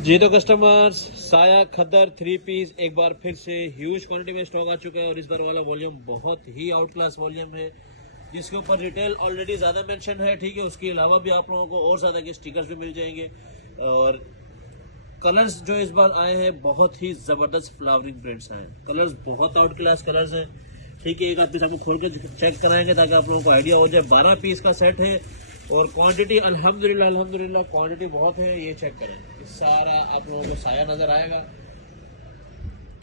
जी तो कस्टमर्स, साया खद्दर 3 पीस एक बार फिर से ह्यूज क्वांटिटी में स्टॉक आ चुका है और इस बार वाला वॉल्यूम बहुत ही आउट क्लास वॉल्यूम है, जिसके ऊपर रिटेल ऑलरेडी ज़्यादा मेंशन है। ठीक है, उसके अलावा भी आप लोगों को और ज़्यादा के स्टिकर्स भी मिल जाएंगे और कलर्स जो इस बार आए हैं बहुत ही ज़बरदस्त फ्लावरिंग प्रिंट्स आए हैं। कलर्स बहुत आउट क्लास कलर्स हैं। ठीक है, एक आध पीस आपको खोल कर चेक कराएंगे ताकि आप लोगों को आइडिया हो जाए। 12 पीस का सेट है और क्वांटिटी अल्हम्दुलिल्लाह क्वांटिटी बहुत है। ये चेक करें, ये सारा आप लोगों को साया नजर आएगा।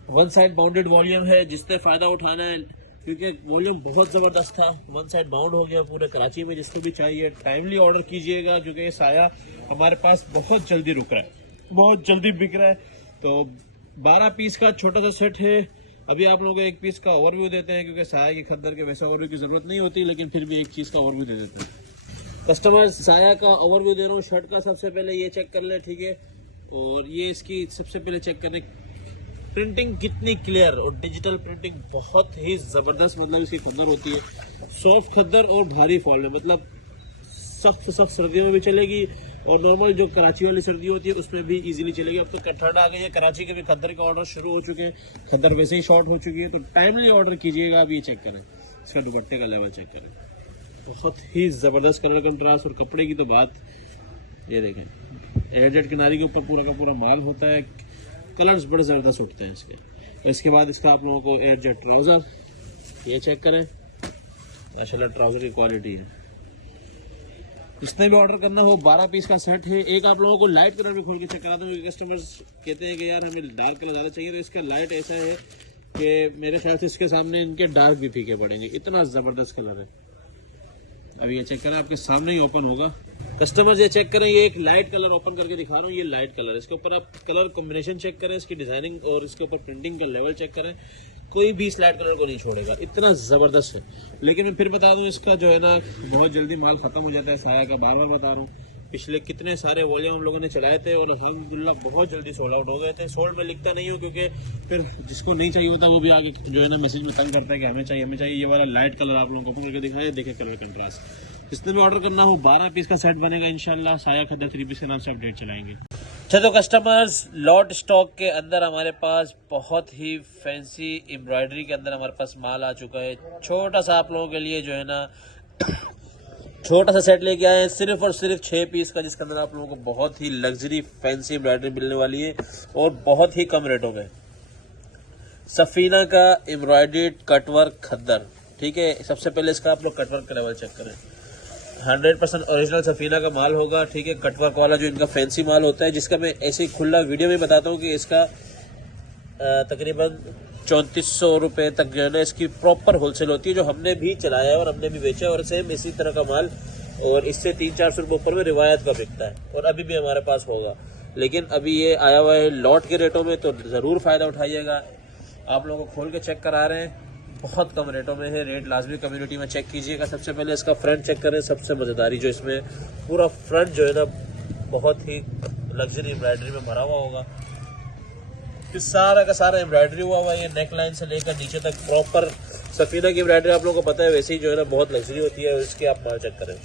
वन साइड बाउंडेड वॉल्यूम है, जिससे फायदा उठाना है क्योंकि वॉल्यूम बहुत जबरदस्त था। वन साइड बाउंड हो गया पूरे कराची में। जिसको भी चाहिए टाइमली ऑर्डर कीजिएगा क्योंकि ये साया हमारे पास बहुत जल्दी रुक रहा है, बहुत जल्दी बिक रहा है। तो 12 पीस का छोटा सा सेट है। अभी आप लोगों को एक पीस का ओवरव्यू देते हैं क्योंकि साया की खद्दर के वैसा ओवरव्यू की जरूरत नहीं होती, लेकिन फिर भी एक चीज का ओवरव्यू दे देते हैं। कस्टमर साया का ओवरव्यू दे रहा हूँ। शर्ट का सबसे पहले ये चेक कर ले, ठीक है। और ये इसकी सबसे पहले चेक करें प्रिंटिंग कितनी क्लियर और डिजिटल प्रिंटिंग बहुत ही जबरदस्त, मतलब इसकी खद्दर होती है सॉफ्ट खद्दर और भारी फॉल में, मतलब सख्त सर्दियों में भी चलेगी और नॉर्मल जो कराची वाली सर्दी होती है उसमें भी इजीली चलेगी। अब तो ठंड आ गई है, कराची के भी खद्दर का ऑर्डर शुरू हो चुके हैं, खद्दर वैसे ही शॉर्ट हो चुकी है, तो टाइमली ऑर्डर कीजिएगा। अब ये चेक करें, इसका दुपट्टे का लेवल चेक करें, बहुत ही ज़बरदस्त कलर कंट्रास्ट। और कपड़े की तो बात, ये देखें एयरजेट किनारी के ऊपर पूरा का पूरा माल होता है। कलर्स बड़े ज़बरदस्त उठते हैं इसके। इसके बाद इसका आप लोगों को एयरजेट ट्राउज़र, ये चेक करें, माशाल्लाह ट्राउज़र की क्वालिटी है। जिसने भी ऑर्डर करना हो 12 पीस का सेट है। एक आप लोगों को लाइट कलर में खोल के चेक करा दूँ क्योंकि कस्टमर्स कहते हैं कि यार हमें डार्क कलर ज़्यादा चाहिए, तो इसका लाइट ऐसा है कि मेरे ख्याल से इसके सामने इनके डार्क भी फीके पड़ेंगे, इतना ज़बरदस्त कलर है। अभी ये चेक करें, आपके सामने ही ओपन होगा। कस्टमर्स ये चेक करें, ये एक लाइट कलर ओपन करके दिखा रहा हूँ, ये लाइट कलर है। इसके ऊपर आप कलर कॉम्बिनेशन चेक करें, इसकी डिजाइनिंग और इसके ऊपर प्रिंटिंग का लेवल चेक करें। कोई भी इस लाइट कलर को नहीं छोड़ेगा, इतना ज़बरदस्त है। लेकिन मैं फिर बता दूं, इसका जो है ना बहुत जल्दी माल ख़त्म हो जाता है साया का, बार बार बता रहा हूँ। पिछले कितने सारे वॉल्यूम हम लोगों ने चलाए थे और अल्हम्दुलिल्लाह बहुत जल्दी सोल्ड आउट हो गए थे। सोल्ड में लिखता नहीं हूँ क्योंकि फिर जिसको नहीं चाहिए होता वो भी आगे जो है ना मैसेज में तंग करता है कि हमें चाहिए हमें चाहिए। ये वाला लाइट कलर आप लोगों को ओपन करके दिखाया, देखें कलर कंट्रास्ट। जिसने भी ऑर्डर करना हो 12 पीस का सेट बनेगा इंशाल्लाह। साया खद्दर 3 पीस के नाम से अपडेट चलाएंगे। अच्छा तो कस्टमर्स, लॉट स्टॉक के अंदर हमारे पास बहुत ही फैंसी एम्ब्रॉयडरी के अंदर हमारे पास माल आ चुका है। छोटा सा आप लोगों के लिए जो है ना छोटा सा सेट लेके आए हैं, सिर्फ और सिर्फ 6 पीस का, जिसके अंदर आप लोगों को बहुत ही लग्जरी फैंसी एम्ब्रॉयडरी मिलने वाली है और बहुत ही कम रेटों में। सफीना का एम्ब्रॉयडरी कटवर्क खद्दर, ठीक है। सबसे पहले इसका आप लोग कटवर्क का लेवल चेक करें, 100% ओरिजिनल सफीना का माल होगा, ठीक है। कटवर्क वाला जो इनका फैंसी माल होता है, जिसका मैं ऐसे ही खुला वीडियो में बताता हूँ कि इसका तकरीबन 3400 रुपये तक जो है ना इसकी प्रॉपर होलसेल होती है, जो हमने भी चलाया है और हमने भी बेचा है। और सेम इसी तरह का माल और इससे 300-400 रुपये ऊपर में रिवायत का बिकता है और अभी भी हमारे पास होगा। लेकिन अभी ये आया हुआ है लॉट के रेटों में, तो ज़रूर फ़ायदा उठाइएगा। आप लोगों को खोल के चेक करा रहे हैं, बहुत कम रेटों में है। रेट लाजमी कम्युनिटी में चेक कीजिएगा। सबसे पहले इसका फ्रंट चेक करें, सबसे मज़ेदारी जो इसमें पूरा फ्रंट जो है ना बहुत ही लग्जरी एम्ब्रॉयडरी में भरा हुआ होगा। इस सारा का सारा एम्ब्रॉयडरी हुआ है, ये नेक लाइन से लेकर नीचे तक प्रॉपर सफीना की एम्ब्रॉयडरी आप लोगों को पता है वैसे ही जो है ना बहुत लग्जरी होती है। इसके आप माल चेक करें,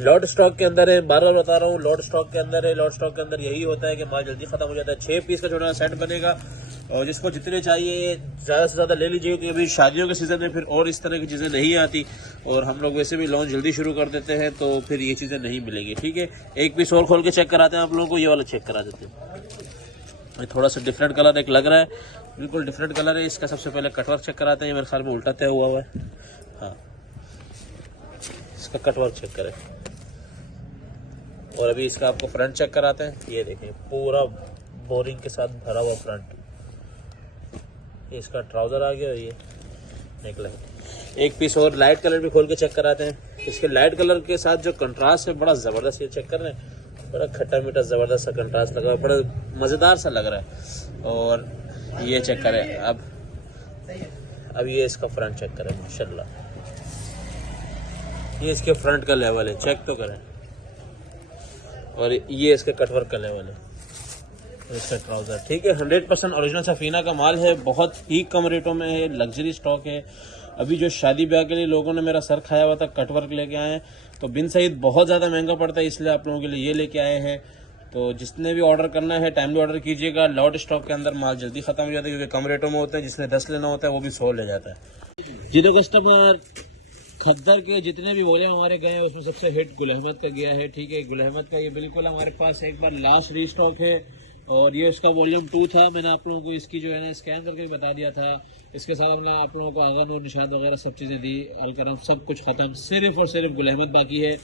लॉट स्टॉक के अंदर है, बार बार बता रहा हूँ, लॉट स्टॉक के अंदर है। लॉट स्टॉक के अंदर यही होता है कि माल जल्दी खत्म हो जाता है। 6 पीस का छोटा सेट बनेगा और जिसको जितने चाहिए ज़्यादा से ज़्यादा ले लीजिए क्योंकि अभी शादियों के सीज़न में फिर और इस तरह की चीज़ें नहीं आती और हम लोग वैसे भी लॉन्च जल्दी शुरू कर देते हैं, तो फिर ये चीज़ें नहीं मिलेंगी, ठीक है। एक पीस और खोल के चेक कराते हैं आप लोगों को, ये वाला चेक करा देते हैं। थोड़ा सा डिफरेंट कलर एक लग रहा है, बिल्कुल डिफरेंट कलर है इसका। सबसे पहले कटवर्क चेक कराते हैं, मेरे ख्याल में उल्टा तय हुआ है। हाँ, इसका कटवर्क चेक करें और अभी इसका आपको फ्रंट चेक कराते हैं। ये देखें पूरा बोरिंग के साथ भरा हुआ फ्रंट, इसका ट्राउज़र आ गया और ये नेक लाइन। एक पीस और लाइट कलर भी खोल के चेक कराते हैं। इसके लाइट कलर के साथ जो कंट्रास्ट है बड़ा ज़बरदस्त, ये चेक कर रहे हैं, बड़ा खट्टा मीठा ज़बरदस्त सा कंट्रास्ट लगा, बड़ा मज़ेदार सा लग रहा है। और ये चेक करें, अब ये इसका फ्रंट चेक करें, माशाल्लाह ये इसके फ्रंट का लेवल है, चेक तो करें। और ये इसके कटवर्क का लेवल है, इसका ट्राउज़र, ठीक है। 100% ओरिजिनल सफीना का माल है, बहुत ही कम रेटों में है, लग्जरी स्टॉक है। अभी जो शादी ब्याह के लिए लोगों ने मेरा सर खाया हुआ था, कटवर्क लेके आए हैं, तो बिन सईद बहुत ज़्यादा महंगा पड़ता है, इसलिए आप लोगों के लिए ये लेके आए हैं। तो जिसने भी ऑर्डर करना है टाइमली ऑर्डर कीजिएगा। लॉट स्टॉक के अंदर माल जल्दी खत्म हो जाता है क्योंकि कम रेटों में होता है। जिसने 10 लेना होता है वो भी 100 ले जाता है। जी तो कस्टमर, खद्दर के जितने भी वॉल्यूम हमारे गए हैं उसमें सबसे हिट गुल अहमद का गया है। ठीक है, गुल अहमद का ये बिल्कुल हमारे पास एक बार लास्ट रीस्टॉक है और ये इसका वॉल्यूम 2 था। मैंने आप लोगों को इसकी जो है ना स्कैन करके भी बता दिया था। इसके साथ हमने आप लोगों को आगन और निशाद वगैरह सब चीज़ें दी। अलकरम सब कुछ ख़त्म, सिर्फ और सिर्फ गुल अहमद बाकी है।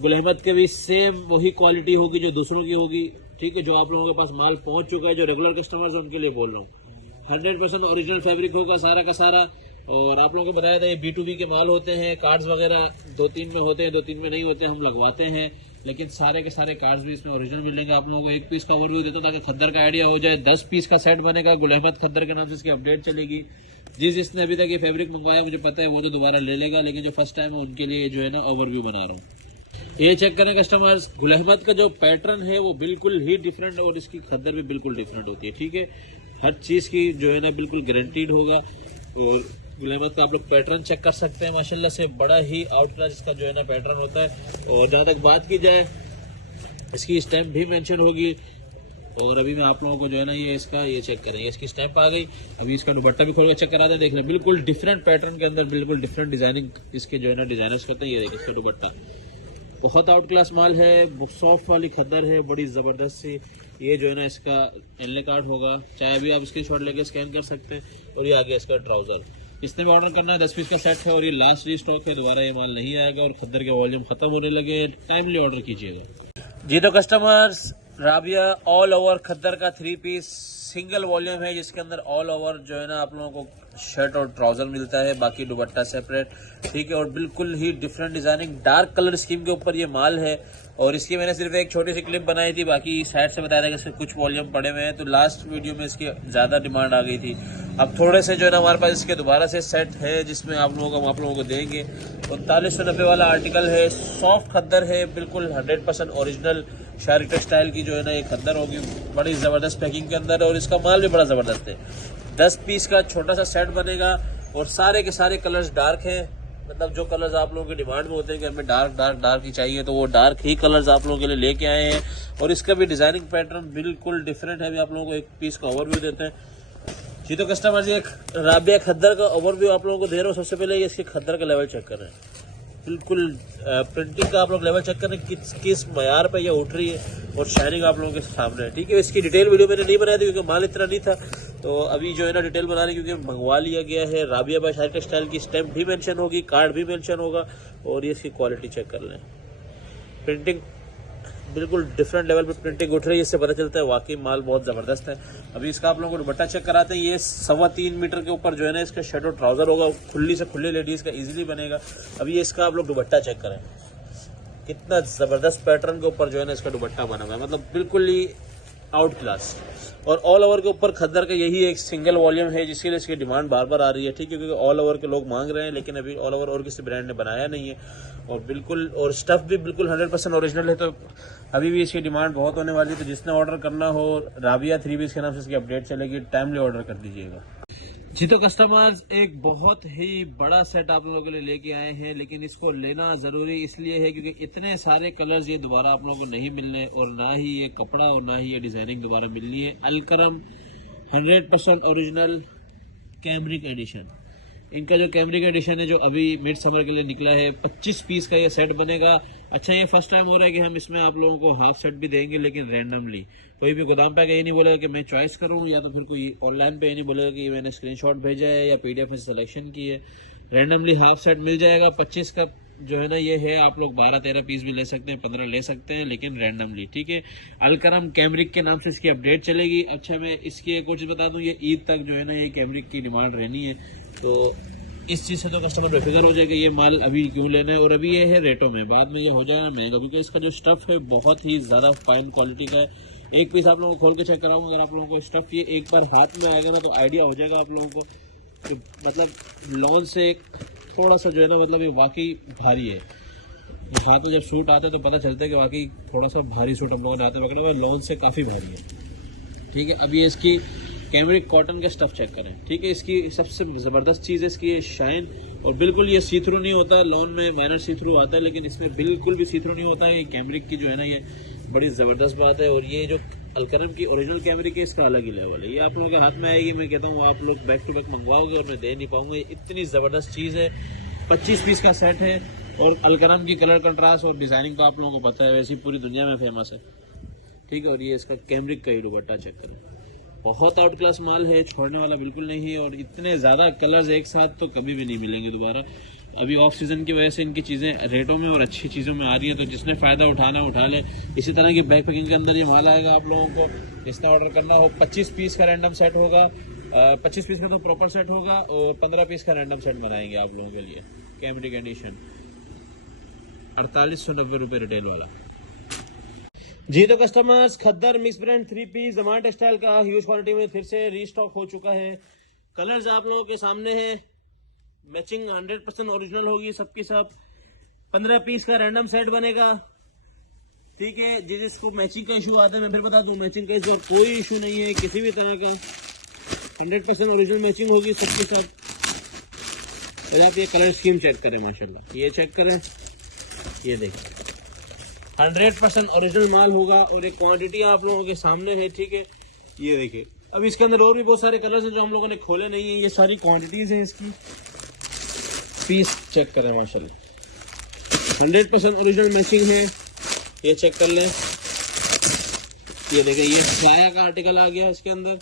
गुल अहमद के भी सेम वही क्वालिटी होगी जो दूसरों की होगी। ठीक है, जो आप लोगों के पास माल पहुंच चुका है, जो रेगुलर कस्टमर्स हैं उनके लिए बोल रहा हूँ। 100% ओरिजिनल फैब्रिक होगा सारा का सारा। और आप लोगों को बताया था ये B2B के माल होते हैं। कार्ड्स वगैरह 2-3 में होते हैं, 2-3 में नहीं होते, हम लगवाते हैं। लेकिन सारे के सारे कार्ड्स भी इसमें ओरिजिनल मिलेंगे। आप लोगों को एक पीस का ओवरव्यू देता हूं ताकि खद्दर का आइडिया हो जाए। 10 पीस का सेट बनेगा गुल अहमद खद्दर के नाम से इसकी अपडेट चलेगी। जिसने अभी तक ये फैब्रिक मंगवाया मुझे पता है वो तो दोबारा ले लेगा, लेकिन जो फर्स्ट टाइम है उनके लिए जो है ना ओवरव्यू बना रहा हूँ। ये चेक करें कस्टमर्स, गुल अहमद का जो पैटर्न है वो बिल्कुल ही डिफरेंट और इसकी खद्दर भी बिल्कुल डिफरेंट होती है। ठीक है, हर चीज़ की जो है ना बिल्कुल गारंटीड होगा। और गुल अहमद का आप लोग पैटर्न चेक कर सकते हैं, माशाल्लाह से बड़ा ही आउट क्लास इसका जो है ना पैटर्न होता है। और जहाँ तक बात की जाए इसकी स्टैम्प भी मेंशन होगी। और अभी मैं आप लोगों को जो है ना ये चेक करें, इसकी स्टैम्प आ गई। अभी इसका दुपट्टा भी खोल के चेक करा दे, देख लें बिल्कुल डिफरेंट पैटर्न के अंदर बिल्कुल डिफरेंट डिजाइनिंग इसके जो है ना डिजाइनर्स करते हैं। ये देखिए इसका दुपट्टा बहुत आउट क्लास माल है, सॉफ्ट वाली खद्दर है, बड़ी ज़बरदस्त सी। ये जो है ना इसका एनले कार्ड होगा, चाहे अभी आप इसकी शॉट लेके स्कैन कर सकते हैं। और ये आ गया इसका ट्राउज़र। इसने भी ऑर्डर करना है 10 पीस का सेट है और ये लास्ट रीस्टॉक है, दोबारा ये माल नहीं आएगा। और खद्दर के वॉल्यूम खत्म होने लगे, टाइमली ऑर्डर कीजिएगा। जी तो कस्टमर्स, राबिया ऑल ओवर खद्दर का 3 पीस सिंगल वॉल्यूम है जिसके अंदर ऑल ओवर जो है ना आप लोगों को शर्ट और ट्राउजर मिलता है, बाकी दुपट्टा सेपरेट। ठीक है, और बिल्कुल ही different designing dark colour scheme के ऊपर ये माल है। और इसकी मैंने सिर्फ एक छोटी सी क्लिप बनाई थी, बाकी साइड से बताया था कि इसके कुछ वॉल्यूम पड़े हुए हैं। तो लास्ट वीडियो में इसकी ज़्यादा डिमांड आ गई थी। अब थोड़े से जो है ना हमारे पास इसके दोबारा से सेट है जिसमें आप लोगों को देंगे। 3990 वाला आर्टिकल है, सॉफ्ट खद्दर है, बिल्कुल 100% ओरिजिनल शारी टेक्सटाइल की जो है ना ये खद्दर होगी, बड़ी ज़बरदस्त पैकिंग के अंदर। और इसका माल भी बड़ा ज़बरदस्त है। 10 पीस का छोटा सा सेट बनेगा और सारे के सारे कलर्स डार्क हैं। मतलब जो कलर्स आप लोगों की डिमांड में होते हैं कि हमें डार्क ही चाहिए, तो वो डार्क ही कलर्स आप लोगों के लिए लेके आए हैं। और इसका भी डिजाइनिंग पैटर्न बिल्कुल डिफरेंट है। अभी आप लोगों को एक पीस का ओवरव्यू देते हैं। जी तो कस्टमर जी, एक राबिया खद्दर का ओवरव्यू आप लोगों को दे रहा हूँ। सबसे पहले ये इसके खद्दर का लेवल चेक कर रहे हैं, बिल्कुल प्रिंटिंग का आप लोग लेवल चेक कर रहे हैं किस मयार पे ये उठ रही है। और शाइनिंग आप लोगों के सामने है। ठीक है, इसकी डिटेल वीडियो मैंने नहीं बनाई थी क्योंकि माल इतना नहीं था, तो अभी जो है ना डिटेल बना रही क्योंकि मंगवा लिया गया है। राबिया बाय शारी टेक्सटाइल की स्टैम्प भी मेंशन होगी, कार्ड भी मेंशन होगा। और ये इसकी क्वालिटी चेक कर लें, प्रिंटिंग बिल्कुल डिफरेंट लेवल पे प्रिंटिंग उठ रही है। इससे पता चलता है वाकई माल बहुत ज़बरदस्त है। अभी इसका आप लोगों को दुपट्टा चेक कराते हैं। ये 3.25 मीटर के ऊपर जो है ना इसका शर्ट और ट्राउजर होगा, खुली से खुले लेडीज़ का इजीली बनेगा। अभी ये इसका आप लोग दुपट्टा चेक करें, कितना ज़बरदस्त पैटर्न के ऊपर जो है ना इसका दुपट्टा बना हुआ है, मतलब बिल्कुल ही आउट क्लास। और ऑल ओवर के ऊपर खद्दर का यही एक सिंगल वॉल्यूम है जिसके लिए इसकी डिमांड बार बार आ रही है। ठीक है, क्योंकि ऑल ओवर के लोग मांग रहे हैं, लेकिन अभी ऑल ओवर और किसी ब्रांड ने बनाया नहीं है। और बिल्कुल और स्टफ भी बिल्कुल 100% ओरिजिनल है, तो अभी भी इसकी डिमांड बहुत होने वाली है। तो जिसने ऑर्डर करना हो, राबिया 3 पीस के नाम से इसकी अपडेट चलेगी, टाइमली ऑर्डर कर दीजिएगा। जी तो कस्टमर्स, एक बहुत ही बड़ा सेट आप लोगों के लिए लेके आए हैं, लेकिन इसको लेना ज़रूरी इसलिए है क्योंकि इतने सारे कलर्स ये दोबारा आप लोगों को नहीं मिलने, और ना ही ये कपड़ा और ना ही ये डिज़ाइनिंग दोबारा मिलनी है। अलकरम 100% ओरिजिनल कैमरिक एडिशन, इनका जो कैमरिक एडिशन है जो अभी मिड समर के लिए निकला है, 25 पीस का ये सेट बनेगा। अच्छा, ये फर्स्ट टाइम हो रहा है कि हम इसमें आप लोगों को हाफ सेट भी देंगे, लेकिन रैंडमली। कोई भी गोदाम पे ये नहीं बोलेगा कि मैं चॉइस करूँ, या तो फिर कोई ऑनलाइन पे ये नहीं बोलेगा कि मैंने स्क्रीनशॉट भेजा है या PDF में सिलेक्शन की है। रैंडमली हाफ सेट मिल जाएगा। 25 का जो है ना ये है, आप लोग 12-13 पीस भी ले सकते हैं, 15 ले सकते हैं, लेकिन रैंडमली। ठीक है, अलकरम कैमरिक के नाम से इसकी अपडेट चलेगी। अच्छा, मैं इसकी एक और चीज़ बता दूं, ये ईद तक जो है ना ये कैमरिक की डिमांड रहनी है, तो इस चीज़ से तो कस्टमर बेफिक्र हो जाएगा ये माल अभी क्यों लेना है। और अभी ये है रेटों में, बाद में ये हो जाएगा महंगा, क्योंकि इसका जो स्टफ़ है बहुत ही ज़्यादा फाइन क्वालिटी का है। एक पीस आप लोगों को खोल के चेक कराऊंगा, अगर आप लोगों को स्टफ़ ये एक बार हाथ में आएगा ना तो आइडिया हो जाएगा आप लोगों को कि मतलब लॉन से थोड़ा सा जो है ना मतलब ये वाकई भारी है। हाथ में जब सूट आता है तो पता चलता है कि वाकई थोड़ा सा भारी सूट हम लोगों ने हाथ में पकड़ा हुआ है, लॉन से काफ़ी भारी है। ठीक है, अभी इसकी कैमरिक कॉटन का स्टफ चेक करें। ठीक है, इसकी सबसे ज़बरदस्त चीज़ है इसकी ये शाइन, और बिल्कुल ये सी थ्रू नहीं होता। लॉन में माइनर सी थ्रू आता है, लेकिन इसमें बिल्कुल भी सी थ्रू नहीं होता है। ये कैमरिक की जो है ना ये बड़ी ज़बरदस्त बात है। और ये जो अलकरम की ओरिजिनल कैमरे की इसका अलग ही लेवल है, ये आप लोगों के हाथ में आएगी। मैं कहता हूँ आप लोग बैक टू बैक मंगवाओगे और मैं दे नहीं पाऊंगा, इतनी ज़बरदस्त चीज़ है। 25 पीस का सेट है और अलकरम की कलर कंट्रास्ट और डिज़ाइनिंग तो आप लोगों को पता है, वैसी पूरी दुनिया में फेमस है, ठीक है। और ये इसका कैमरिक का ही दुपट्टा चेक करें, बहुत आउट क्लास माल है, छोड़ने वाला बिल्कुल नहीं है। और इतने ज़्यादा कलर्स एक साथ तो कभी भी नहीं मिलेंगे दोबारा। अभी ऑफ सीज़न की वजह से इनकी चीज़ें रेटों में और अच्छी चीज़ों में आ रही है, तो जिसने फ़ायदा उठाना उठा ले। इसी तरह की बैक पैकिंग के अंदर ये माल आएगा आप लोगों को, जिसने ऑर्डर करना हो। 25 पीस का रैंडम सेट होगा, 25 पीस का तो प्रॉपर सेट होगा और 15 पीस का रैंडम सेट बनाएंगे आप लोगों के लिए। कैमरिक एडिशन 4890 रुपये रिटेल वाला। जी तो कस्टमर्स, खद्दर मिक्स ब्रांड 3 पीस जमान टेक्सटाइल का ह्यूज क्वांटिटी में फिर से रीस्टॉक हो चुका है। कलर्स आप लोगों के सामने है, मैचिंग 100% ओरिजिनल होगी सबकी सब। 15 पीस का रैंडम सेट बनेगा, ठीक है। जिसको मैचिंग का इशू आता है मैं फिर बता दूं, मैचिंग का इशू कोई इशू नहीं है किसी भी तरह का, 100% ओरिजिनल मैचिंग होगी सबके साथ। और आप ये कलर स्कीम चेक करें, माशाल्लाह ये चेक करें, ये देखें 100% ओरिजिनल माल होगा और एक क्वांटिटी आप लोगों के सामने है, ठीक है। ये देखिए, अब इसके अंदर और भी बहुत सारे कलर्स हैं जो हम लोगों ने खोले नहीं है, ये सारी क्वांटिटीज हैं इसकी। पीस चेक करें, माशाल्लाह 100% ओरिजिनल मैचिंग है, ये चेक कर लें। ये देखें, ये साया का आर्टिकल आ गया इसके अंदर,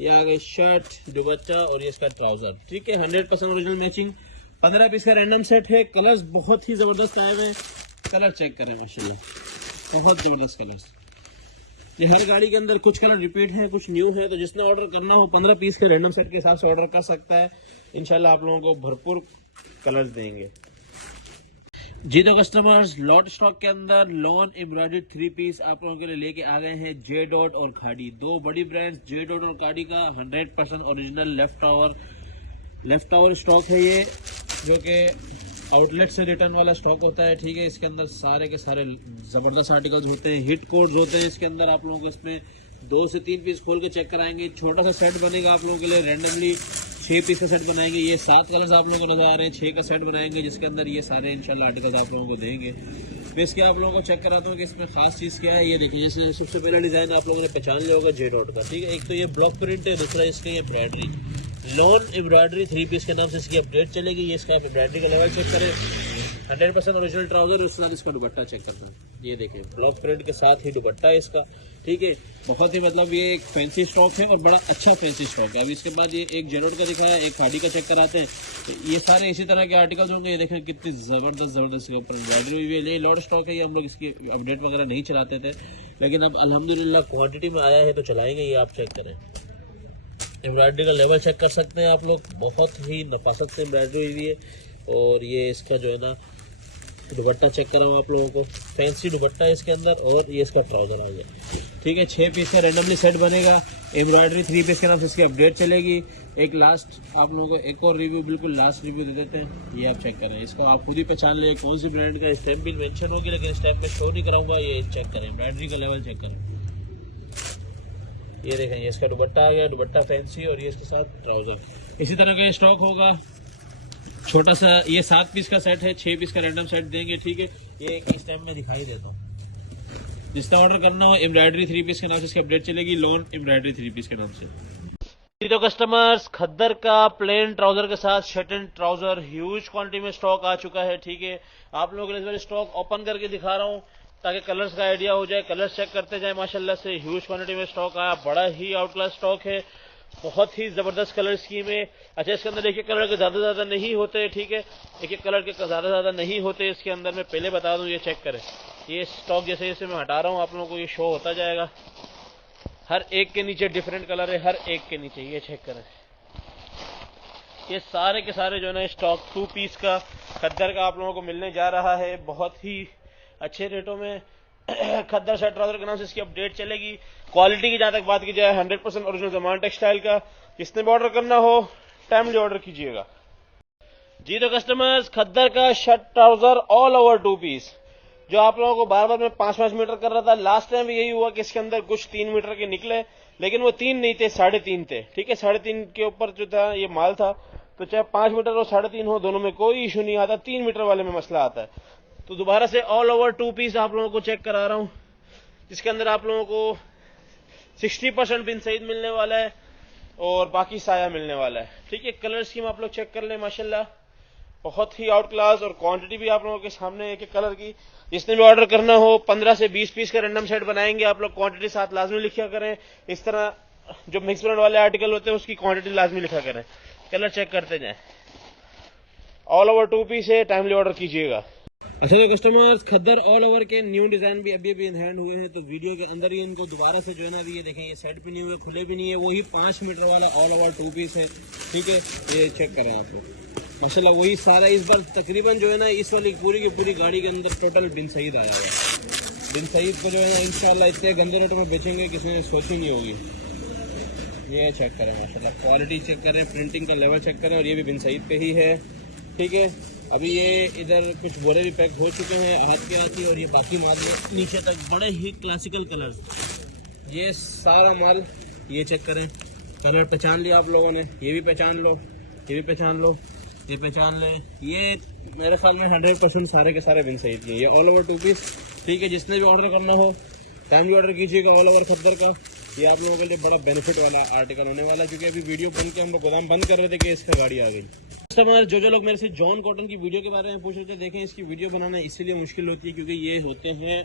ये आ गया शर्ट, दुपट्टा और ये इसका ट्राउजर, ठीक है। 100% ओरिजिनल मैचिंग, 15 पीस का रैंडम सेट है। कलर्स बहुत ही जबरदस्त आए हुए हैं, कलर चेक करें, माशाल्लाह बहुत जबरदस्त कलर्स। ये हर गाड़ी के अंदर कुछ कलर रिपीट है, कुछ न्यू है, तो जिसने ऑर्डर करना हो 15 पीस के रैंडम सेट के हिसाब से ऑर्डर कर सकता है। इंशाल्लाह आप लोगों को भरपूर कलर्स देंगे। जी तो कस्टमर्स, लॉट स्टॉक के अंदर लॉन एम्ब्रॉयडरी 3 पीस आप लोगों के लिए लेके आ गए हैं। जे डॉट और खाड़ी, दो बड़ी ब्रांड्स, जे डॉट और खाड़ी का 100% ओरिजिनल लेफ्ट ओवर स्टॉक है ये, जो कि आउटलेट से रिटर्न वाला स्टॉक होता है, ठीक है। इसके अंदर सारे के सारे ज़बरदस्त आर्टिकल्स होते हैं, हिट कोड्स होते हैं इसके अंदर। आप लोगों को इसमें 2 से 3 पीस खोल के चेक कराएंगे। छोटा सा सेट बनेगा आप लोगों के लिए, रैंडमली 6 पीस का सेट बनाएंगे। ये 7 कलर्स आप लोगों को नजर आ रहे हैं, 6 का सेट बनाएंगे जिसके अंदर ये सारे इंशाल्लाह आर्टिकल्स आप लोगों को देंगे। तो इसके आप लोगों को चेक कराता हूँ कि इसमें खास चीज़ क्या है। ये देखिए, जैसे सबसे पहला डिज़ाइन आप लोगों ने पहचान लिया होगा जे डॉट का, ठीक है। एक तो ये ब्लॉक प्रिंट है, दूसरा इसका ये एम्ब्रॉयडरी, लॉन एम्ब्रॉयडरी 3 पीस के नाम से इसकी अपडेट चलेगी। ये इसका एम्ब्रॉयडरी का लेवल चेक करें, 100% ओरिजिनल ट्राउजर, उसके साथ इसका दुपट्टा चेक करते हैं। ये देखिए, ब्लॉक प्रिंट के साथ ही दुपट्टा है इसका, ठीक है। बहुत ही मतलब ये एक फैंसी स्टॉक है और बड़ा अच्छा फैंसी स्टॉक है। अभी इसके बाद ये एक जेनेट का दिखाया, एक खाड़ी का चेक कराते हैं। तो ये सारे इसी तरह के आर्टिकल्स होंगे। ये देखें कितनी ज़बरदस्त इसके ऊपर एम्ब्रॉयडरी हुई है। ये लॉट स्टॉक है, ये हम लोग इसकी अपडेट वगैरह नहीं चलाते थे, लेकिन अब अल्हम्दुलिल्लाह क्वान्टिटी में आया है तो चलाएंगे। ये आप चेक करें, एम्ब्रॉयडरी का लेवल चेक कर सकते हैं आप लोग, बहुत ही नफासत से एम्ब्रॉयडरी हुई है। और ये इसका जो है ना दुपट्टा चेक कराऊँ आप लोगों को, फैंसी दुपट्टा है इसके अंदर, और ये इसका ट्राउजर आ गया, ठीक है। 6 पीस का रैंडमली सेट बनेगा, एम्ब्रॉयडरी 3 पीस के नाम से इसकी अपडेट चलेगी। एक लास्ट आप लोगों को एक और रिव्यू, बिल्कुल लास्ट रिव्यू दे देते हैं। ये आप चेक करें, इसको आप खुद ही पहचान लें कौन सी ब्रांड का। स्टैम्प भी मेंशन होगी लेकिन स्टैम्प में शो नहीं कराऊंगा। ये चेक करें, एम्ब्रॉयडरी का लेवल चेक करें। ये देखें, ये इसका दुपट्टा आ गया, दुपट्टा फैंसी, और ये इसके साथ ट्राउजर। इसी तरह का स्टॉक होगा, छोटा सा ये 7 पीस का सेट है, 6 पीस का रैंडम सेट देंगे, ठीक है। ये एक स्टैम्प में दिखाई देता हूँ। जिसका ऑर्डर करना हो एम्ब्रॉयडरी 3 पीस के नाम से इसकी अपडेट चलेगी, लॉन एम्ब्रॉयडरी 3 पीस के नाम से। तो कस्टमर्स, खद्दर का प्लेन ट्राउजर के साथ shirt and trouser huge quantity में स्टॉक आ चुका है, ठीक है। आप लोगों के लिए स्टॉक ओपन करके दिखा रहा हूँ ताकि कलर्स का आइडिया हो जाए, कलर्स चेक करते जाए। माशाल्लाह से ह्यूज क्वांटिटी में स्टॉक आया, बड़ा ही आउट क्लास स्टॉक है, बहुत ही जबरदस्त कलर स्कीम है। अच्छा, इसके अंदर देखिए कलर के ज्यादा नहीं होते, ठीक है। एक कलर के ज्यादा नहीं होते इसके अंदर, मैं पहले बता दूं। ये चेक करें, ये स्टॉक जैसे जैसे मैं हटा रहा हूं आप लोगों को ये शो होता जाएगा। हर एक के नीचे डिफरेंट कलर है, हर एक के नीचे, ये चेक करें। ये सारे के सारे जो है ना स्टॉक 2 पीस का खद्दर का आप लोगों को मिलने जा रहा है, बहुत ही अच्छे रेटों में। खद्दर शर्ट ट्राउजर के नाम से इसकी अपडेट चलेगी। क्वालिटी की जहां तक बात की जाए, 100% ओरिजिनल जमान टेक्सटाइल का। जिसने भी ऑर्डर करना हो टाइमली ऑर्डर कीजिएगा। जी तो कस्टमर्स, खद्दर का shirt trouser all over 2 piece, जो आप लोगों को बार बार मैं 5-5 मीटर कर रहा था। लास्ट टाइम भी यही हुआ कि इसके अंदर कुछ 3 मीटर के निकले, लेकिन वो 3 नहीं थे, 3.5 थे, ठीक है। 3.5 के ऊपर जो था ये माल था, तो चाहे 5 मीटर हो 3.5 हो, दोनों में कोई इशू नहीं आता। 3 मीटर वाले में मसला आता है। तो दोबारा से ऑल ओवर 2 पीस आप लोगों को चेक करा रहा हूं। जिसके अंदर आप लोगों को 60% बिन सईद मिलने वाला है और बाकी साया मिलने वाला है। ठीक है, कलर स्कीम आप लोग चेक कर लें, माशाल्लाह बहुत ही आउट क्लास, और क्वांटिटी भी आप लोगों के सामने एक एक कलर की। जिसने भी ऑर्डर करना हो 15 से 20 पीस का रैंडम सेट बनाएंगे आप लोग, क्वांटिटी साथ लाजमी लिखा करें। इस तरह जो मिक्स ब्रांड वाले आर्टिकल होते हैं उसकी क्वांटिटी लाजमी लिखा करें, कलर चेक करते जाएं। ऑल ओवर 2 पीस है, टाइमली ऑर्डर कीजिएगा। अच्छा तो कस्टमर्स, खद्दर ऑल ओवर के न्यू डिजाइन भी अभी इन हैंड हुए हैं, तो वीडियो के अंदर ही इनको दोबारा से जो है ना, अभी ये देखें, ये सेट भी नहीं हुए, खुले भी नहीं है, वही 5 मीटर वाला ऑल ओवर 2 पीस है। ठीक है, ये चेक करें आप लोग, माशाल्लाह वही सारा। इस बार तकरीबन जो है ना, इस वाली पूरी की पूरी गाड़ी के अंदर टोटल बिन सईद आया हुआ है। बिन सईद को जो है ना इंशाल्लाह इतने गंदे रेटों में बेचेंगे किसी ने सोची नहीं होगी। ये चेक करें माशाल्लाह, क्वालिटी चेक करें, प्रिंटिंग का लेवल चेक करें, और ये भी बिन सईद पे ही है। ठीक है, अभी ये इधर कुछ बोरे भी पैक हो चुके हैं हाथ के हाथ ही, और ये बाकी माल नीचे तक बड़े ही क्लासिकल कलर्स। ये सारा माल ये चेक करें, कलर पहचान लिया आप लोगों ने, ये भी पहचान लो, ये भी पहचान लो, ये पहचान लें। ये मेरे ख्याल में 100% सारे के सारे बिन सईद के, ये ऑल ओवर 2 पीस। ठीक है, जिसने भी ऑर्डर करना हो टाइमली ऑर्डर कीजिएगा ऑल ओवर खद्दर का। ये आप लोगों के लिए बड़ा बेनिफिट वाला आर्टिकल होने वाला है, क्योंकि अभी वीडियो बन के हम लोग गोदाम बंद कर रहे थे कि इसका गाड़ी आ गई। कस्टमर जो लोग मेरे से जॉन कॉटन की वीडियो के बारे में पूछ रहे थे, देखें इसकी वीडियो बनाना इसीलिए मुश्किल होती है क्योंकि ये होते हैं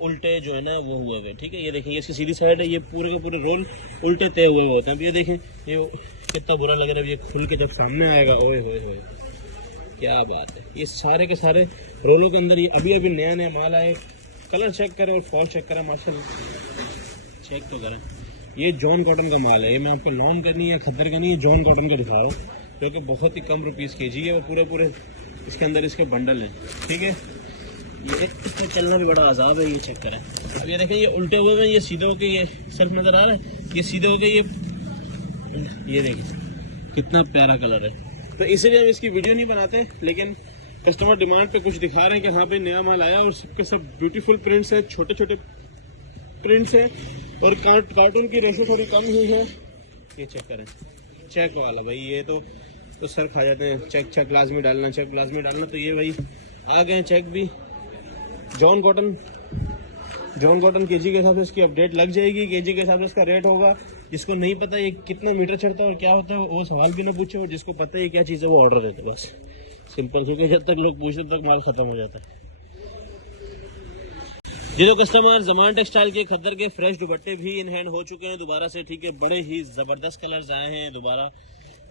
उल्टे जो है ना वो हुए हुए। ठीक है, ये देखें, ये इसकी सीधी साइड है, ये पूरे के पूरे रोल उल्टे तय हुए होते हैं। अब ये देखें, ये कितना बुरा लग रहा है, ये खुल के जब सामने आएगा, ओए होए होए क्या बात है। ये सारे के सारे रोलों के अंदर ये अभी नया नया माल आए। कलर चेक करें और फॉल चेक करें, माशाल्लाह चेक तो करें। ये जॉन कॉटन का माल है, ये मैं आपको लॉन करनी है खद्दर का नहीं है, जॉन कॉटन का दिखा रहा हूँ, जो कि बहुत ही कम रुपीज़ केजी है, और पूरे इसके अंदर इसके बंडल हैं। ठीक है, ये इसमें चलना भी बड़ा आज़ाब है। ये चेक करें, अब ये देखें, ये उल्टे हुए हैं, ये सीधे होके, ये सिर्फ नज़र आ रहा है, ये सीधे होके, ये देखें कितना प्यारा कलर है। तो इसीलिए हम इसकी वीडियो नहीं बनाते, लेकिन कस्टमर डिमांड पे कुछ दिखा रहे हैं कि हाँ भाई नया माल आया, और सबके सब ब्यूटीफुल प्रिंट्स हैं, छोटे छोटे प्रिंट्स हैं, और कार्टून की रेशो थोड़ी कम हुई है। ये चेक करें, चेक वाला भाई, ये तो सर खा जाते हैं। चेक लाजमी डालना, चेक लाजमी डालना। तो ये भाई आ गए चेक भी। जॉन कॉटन केजी के हिसाब से इसकी अपडेट लग जाएगी, केजी के हिसाब से इसका रेट होगा। जिसको नहीं पता ये कितना मीटर चढ़ता है और क्या होता है वो सवाल भी ना पूछे, और जिसको पता है क्या चीज़ है वो ऑर्डर देते बस, सिंपल। क्योंकि जब तक लोग पूछते तक माल खत्म हो जाता है। जी तो कस्टमर, ज़मान टेक्सटाइल के खद्दर के फ्रेश दुपट्टे भी इन हैंड हो चुके हैं दोबारा से। ठीक है, बड़े ही ज़बरदस्त कलर्स आए हैं दोबारा,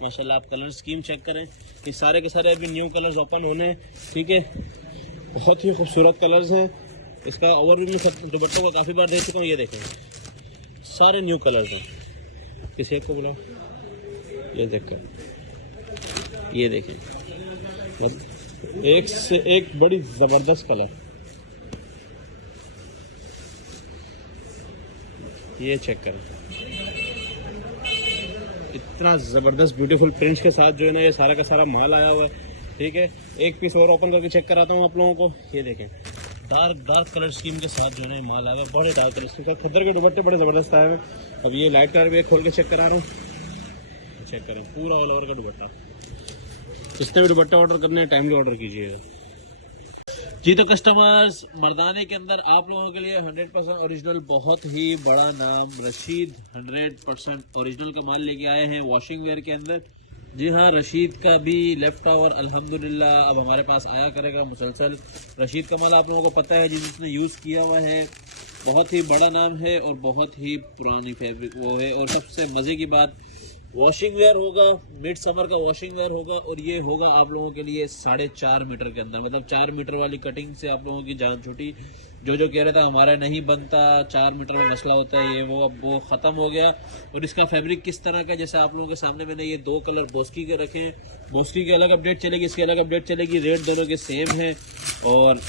माशाल्लाह। आप कलर स्कीम चेक करें, ये सारे के सारे अभी न्यू कलर्स ओपन होने हैं। ठीक है, बहुत ही खूबसूरत कलर्स हैं। इसका ओवरव्यू में दुपट्टों को काफ़ी बार दे चुका हूँ। ये देखें, सारे न्यू कलर्स हैं। किसी एक को बुलाओ, ये देखकर, ये देखें, एक से एक बड़ी ज़बरदस्त कलर। ये चेक करें, इतना ज़बरदस्त ब्यूटीफुल प्रिंट्स के साथ जो है ना ये सारा का सारा माल आया हुआ है। ठीक है, एक पीस और ओपन करके चेक कराता हूँ आप लोगों को। ये देखें, डार्क कलर स्कीम के साथ जो है ना माल आया हुआ है, बड़े डार्क कलर स्कीम के साथ। खद्दर के दुपट्टे बड़े ज़बरदस्त आए हुए हैं। अब ये लाइट कलर भी खोल के चेक करा रहा हूँ, चेक करें, पूरा ऑल ओवर का दुपट्टा। जिसने भी दुपट्टे ऑर्डर करने हैं टाइमली ऑर्डर कीजिएगा। जी तो कस्टमर्स, मर्दाने के अंदर आप लोगों के लिए 100% ओरिजिनल, बहुत ही बड़ा नाम रशीद 100% ओरिजिनल का माल लेके आए हैं वॉशिंग वेयर के अंदर। जी हाँ, रशीद का भी लेफ्ट आवर अल्हम्दुलिल्लाह अब हमारे पास आया करेगा मुसलसल। रशीद का माल आप लोगों को पता है, जिसने यूज़ किया हुआ है, बहुत ही बड़ा नाम है और बहुत ही पुरानी फैब्रिक वो है। और सबसे मज़े की बात, वॉशिंग वेयर होगा, मिड समर का वॉशिंग वेयर होगा, और ये होगा आप लोगों के लिए 4.5 मीटर के अंदर। मतलब 4 मीटर वाली कटिंग से आप लोगों की जान छूटी। जो कह रहा था हमारा नहीं बनता, 4 मीटर में मसला होता है, ये वो अब वो ख़त्म हो गया। और इसका फैब्रिक किस तरह का, जैसे आप लोगों के सामने मैंने ये 2 कलर बोस्की के रखे हैं। बोस्की के अलग अपडेट चलेगी, इसकी अलग अपडेट चलेगी। रेट दोनों के सेम है, और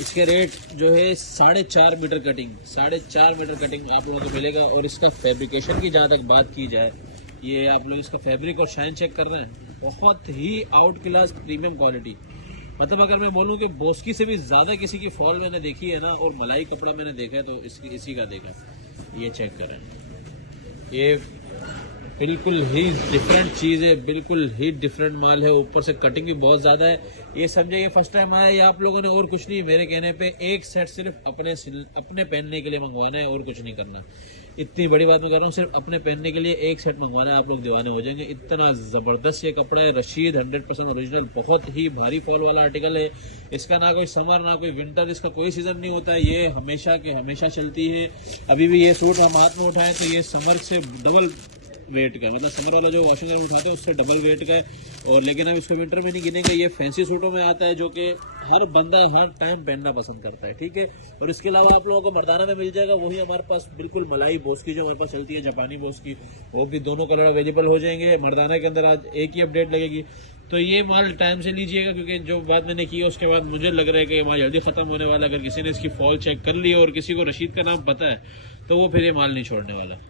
इसके रेट जो है 4.5 मीटर कटिंग, 4.5 मीटर कटिंग आप लोगों को मिलेगा। और इसका फैब्रिकेशन की जहाँ तक बात की जाए, ये आप लोग इसका फैब्रिक और शाइन चेक कर रहे हैं, बहुत ही आउट क्लास प्रीमियम क्वालिटी। मतलब अगर मैं बोलूँ कि बोस्की से भी ज़्यादा किसी की फॉल मैंने देखी है ना, और मलाई कपड़ा मैंने देखा है, तो इसी का देखा। ये चेक करें, ये बिल्कुल ही डिफरेंट चीज़ है, बिल्कुल ही डिफरेंट माल है। ऊपर से कटिंग भी बहुत ज़्यादा है। ये समझे ये फर्स्ट टाइम आया ये आप लोगों ने, और कुछ नहीं। मेरे कहने पे एक सेट सिर्फ अपने पहनने के लिए मंगवाना है और कुछ नहीं करना। इतनी बड़ी बात मैं कर रहा हूँ, सिर्फ अपने पहनने के लिए एक सेट मंगवाना है, आप लोग दीवाने हो जाएंगे। इतना ज़बरदस्त ये कपड़ा है। रशीद 100% ओरिजिनल, बहुत ही भारी फॉल वाला आर्टिकल है। इसका ना कोई समर ना कोई विंटर, इसका कोई सीज़न नहीं होता है। ये हमेशा के हमेशा चलती है। अभी भी ये सूट हम हाथ में उठाएं तो ये समर से डबल वेट का है, मतलब समर वाला जो वॉशिंग में उठाते हैं उससे डबल वेट का है। और लेकिन हम इसको विंटर में नहीं गिनेंगे। ये फैंसी सूटों में आता है जो कि हर बंदा हर टाइम पहनना पसंद करता है, ठीक है। और इसके अलावा आप लोगों को मर्दाना में मिल जाएगा, वही हमारे पास बिल्कुल मलाई बोस की जो हमारे पास चलती है, जापानी बोस की, वो भी दोनों कलर अवेलेबल हो जाएंगे। मर्दाना के अंदर आज एक ही अपडेट लगेगी, तो ये माल टाइम से लीजिएगा, क्योंकि जो बात मैंने की है उसके बाद मुझे लग रहा है कि ये माल जल्दी खत्म होने वाला है। अगर किसी ने इसकी फॉल चेक कर ली और किसी को रशीद का नाम पता है तो वो फिर ये माल नहीं छोड़ने वाला।